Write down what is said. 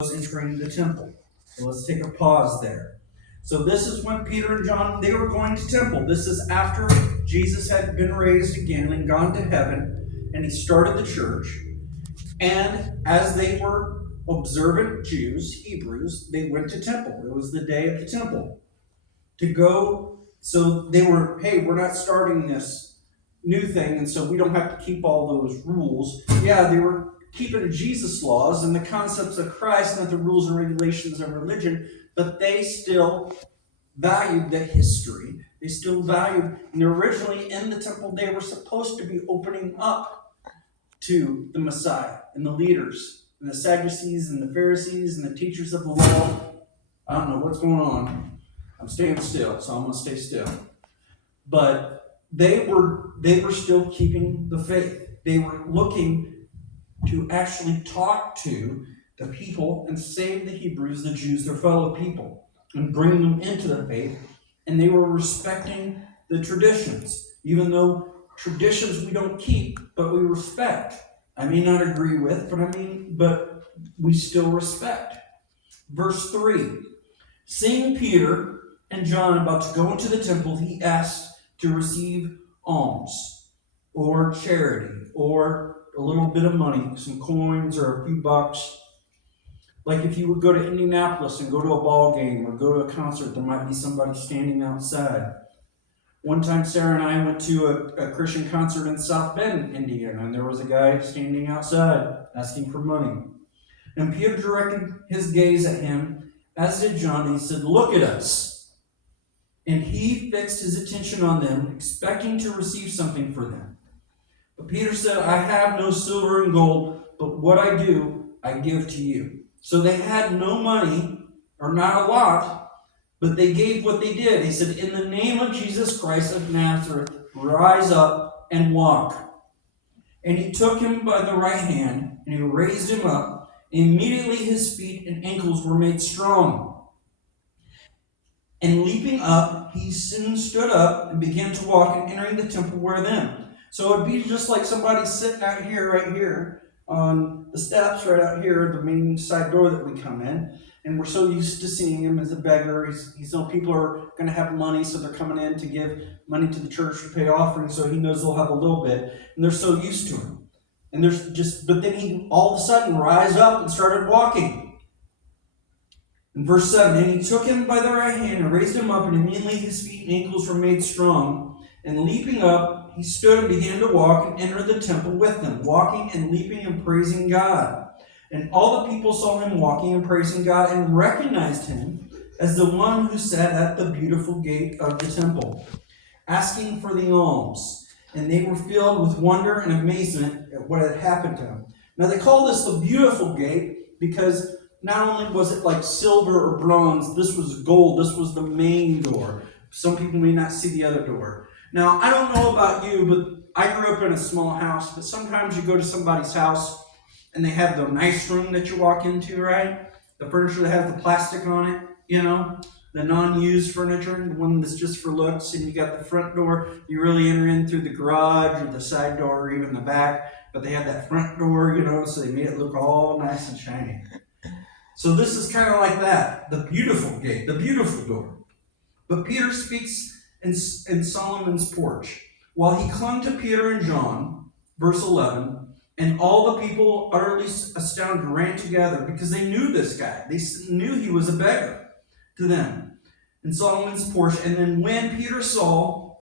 entering the temple. So let's take a pause there. So this is when Peter and John, they were going to temple. This is after Jesus had been raised again and gone to heaven, and he started the church. And as they were observant Jews, Hebrews, they went to temple. It was the day of the temple. To go, so they were, hey, we're not starting this new thing, and so we don't have to keep all those rules. Yeah, they were keeping Jesus' laws and the concepts of Christ, not the rules and regulations of religion, but they still valued the history. They still valued, and originally in the temple, they were supposed to be opening up to the Messiah and the leaders, and the Sadducees and the Pharisees and the teachers of the law. I don't know what's going on. I'm staying still, so I'm going to stay still. But they were still keeping the faith. They were looking to actually talk to the people and save the Hebrews, the Jews, their fellow people, and bring them into the faith. And they were respecting the traditions, even though traditions we don't keep, but we respect. I may not agree with, but we still respect. Verse 3, seeing Peter and John about to go into the temple, he asked to receive alms or charity or a little bit of money, some coins or a few bucks. Like if you would go to Indianapolis and go to a ball game or go to a concert, there might be somebody standing outside. One time Sarah and I went to a Christian concert in South Bend, Indiana, and there was a guy standing outside asking for money. And Peter directed his gaze at him, as did John, and he said, "Look at us." And he fixed his attention on them, expecting to receive something for them. But Peter said, "I have no silver and gold, but what I do, I give to you." So they had no money, or not a lot, but they gave what they did. He said, "In the name of Jesus Christ of Nazareth, rise up and walk." And he took him by the right hand, and he raised him up. Immediately his feet and ankles were made strong. And leaping up, he soon stood up and began to walk, and entering the temple were them. So it would be just like somebody sitting out here, right here, on the steps right out here, the main side door that we come in. And we're so used to seeing him as a beggar. He's know people are going to have money, so they're coming in to give money to the church to pay offerings, so he knows they'll have a little bit. And they're so used to him. And but then he all of a sudden rise up and started walking. In verse 7, and he took him by the right hand and raised him up, and immediately his feet and ankles were made strong. And leaping up, he stood and began to walk and entered the temple with them, walking and leaping and praising God. And all the people saw him walking and praising God and recognized him as the one who sat at the beautiful gate of the temple, asking for the alms. And they were filled with wonder and amazement at what had happened to him. Now they call this the beautiful gate because not only was it like silver or bronze, this was gold. This was the main door. Some people may not see the other door. Now, I don't know about you, but I grew up in a small house. But sometimes you go to somebody's house and they have the nice room that you walk into, right? The furniture that has the plastic on it, the non-used furniture, the one that's just for looks, and you got the front door. You really enter in through the garage or the side door or even the back, but they had that front door, so they made it look all nice and shiny. So this is kind of like that, the beautiful gate, the beautiful door. But Peter speaks in Solomon's porch. While he clung to Peter and John, verse 11, and all the people, utterly astounded, ran together because they knew this guy. They knew he was a beggar to them in Solomon's porch. And then when Peter saw